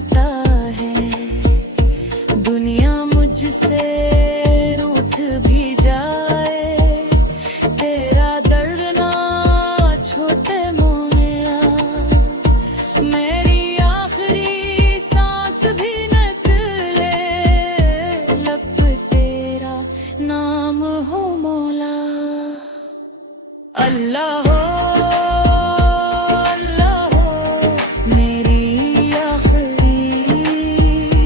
आजमाता है, दुनिया मुझसे रूठ भी जाए, तेरा दर्द ना छोटे मोया, मेरी आखिरी सांस भी निकले, लब पे तेरा नाम हो मौला। अल्लाह हो, अल्लाह हो, मेरी आखिरी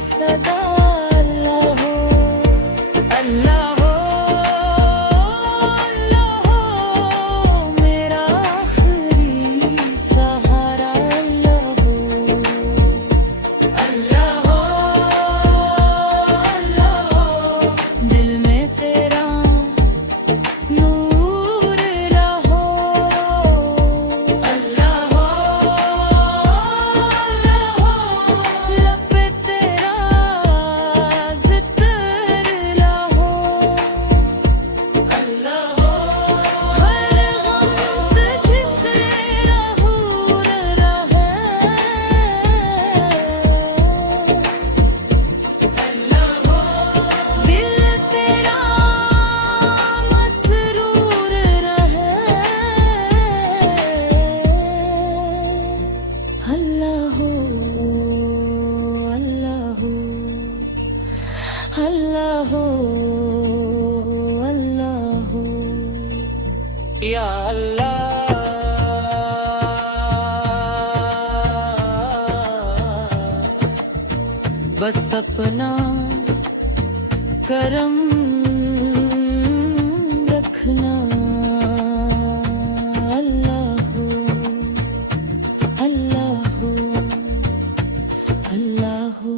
सदा। अल्लाह हो, अल्लाह हो, अल्लाह हो, मेरा आखिरी सहारा। अल्लाह हो, अल्लाह हो, अल्लाह हो, दिल में तेरा नूर रहो। अल्लाह हो, अल्लाह हो, लब पे तेरा ज़िक्र रहो। अल्लाह हो, हर गम तुझसे रहूर रहे। अल्लाह हो, दिल तेरा मसरूर रहे। अल्लाह हो, अल्लाह हो, अल्लाह हो, अल्लाह हो, या अल्लाह। बस अपना करम रखना। अल्लाह हो, अल्लाह हो, अल्लाह हो।